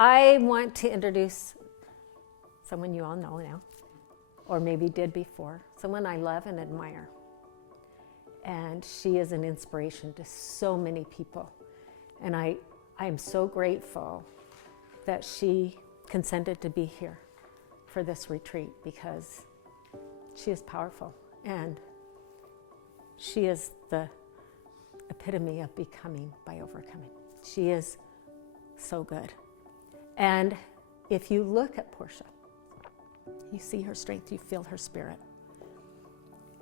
I want to introduce someone you all know now, or maybe did before, someone I love and admire. And she is an inspiration to so many people. And I am so grateful that she consented to be here for this retreat, because she is powerful and she is the epitome of becoming by overcoming. She is so good. And if you look at Portia, you see her strength, you feel her spirit,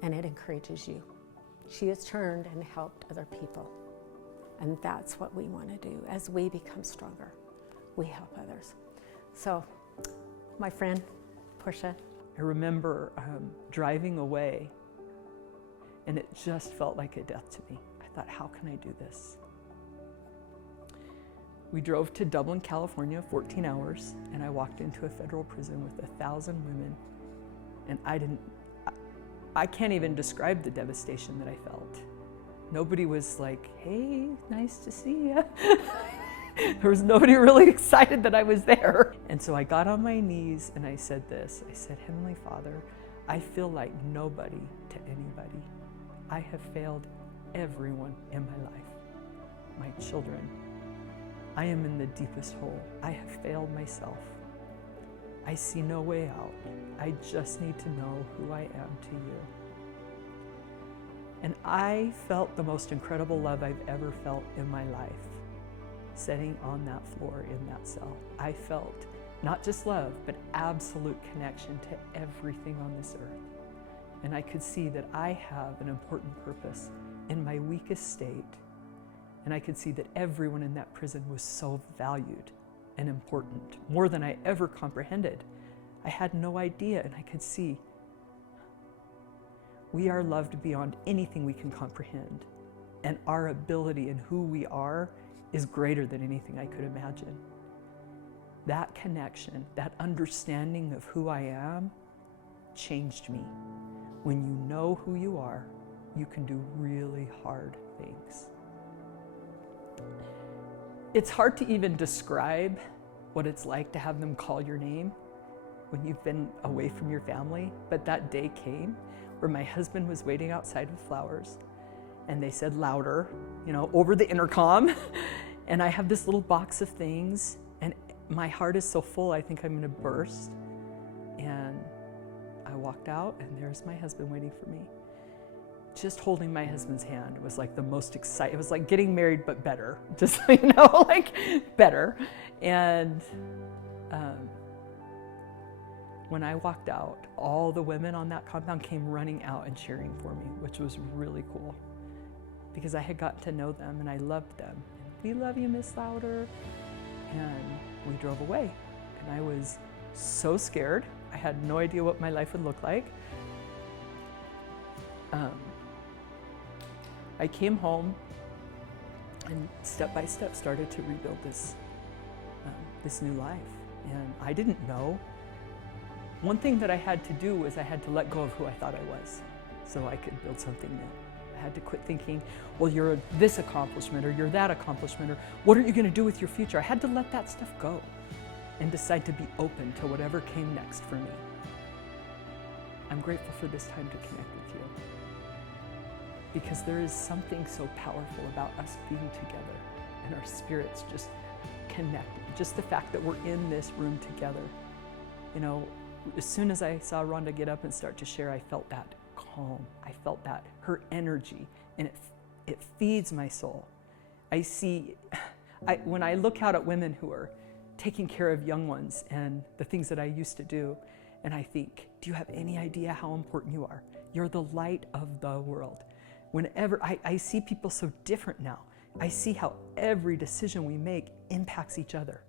and it encourages you. She has turned and helped other people. And that's what we want to do. As we become stronger, we help others. So, my friend, Portia. I remember driving away, and it just felt like a death to me. I thought, how can I do this? We drove to Dublin, California, 14 hours, and I walked into a federal prison with 1,000 women, and I can't even describe the devastation that I felt. Nobody was like, hey, nice to see you. There was nobody really excited that I was there. And so I got on my knees and I said this. I said, Heavenly Father, I feel like nobody to anybody. I have failed everyone in my life, my children. I am in the deepest hole. I have failed myself. I see no way out. I just need to know who I am to you. And I felt the most incredible love I've ever felt in my life, sitting on that floor in that cell. I felt not just love, but absolute connection to everything on this earth. And I could see that I have an important purpose in my weakest state. And I could see that everyone in that prison was so valued and important, more than I ever comprehended. I had no idea, and I could see we are loved beyond anything we can comprehend. And our ability and who we are is greater than anything I could imagine. That connection, that understanding of who I am, changed me. When you know who you are, you can do really hard things. It's hard to even describe what it's like to have them call your name when you've been away from your family, but that day came where my husband was waiting outside with flowers, and they said louder, over the intercom, and I have this little box of things, and my heart is so full, I think I'm gonna burst. And I walked out, and there's my husband waiting for me. Just holding my husband's hand was like the most exciting. It was like getting married, but better. Just, like better. And when I walked out, all the women on that compound came running out and cheering for me, which was really cool, because I had gotten to know them and I loved them. We love you, Miss Louder. And we drove away. And I was so scared. I had no idea what my life would look like. I came home and step by step started to rebuild this new life. And I didn't know. One thing that I had to do was I had to let go of who I thought I was so I could build something new. I had to quit thinking, well, you're this accomplishment or you're that accomplishment, or what are you going to do with your future? I had to let that stuff go and decide to be open to whatever came next for me. I'm grateful for this time to connect with you, because there is something so powerful about us being together and our spirits just connecting. Just the fact that we're in this room together. As soon as I saw Rhonda get up and start to share, I felt that calm. I felt that, her energy, and it feeds my soul. When I look out at women who are taking care of young ones and the things that I used to do, and I think, do you have any idea how important you are? You're the light of the world. Whenever I see people so different now, I see how every decision we make impacts each other.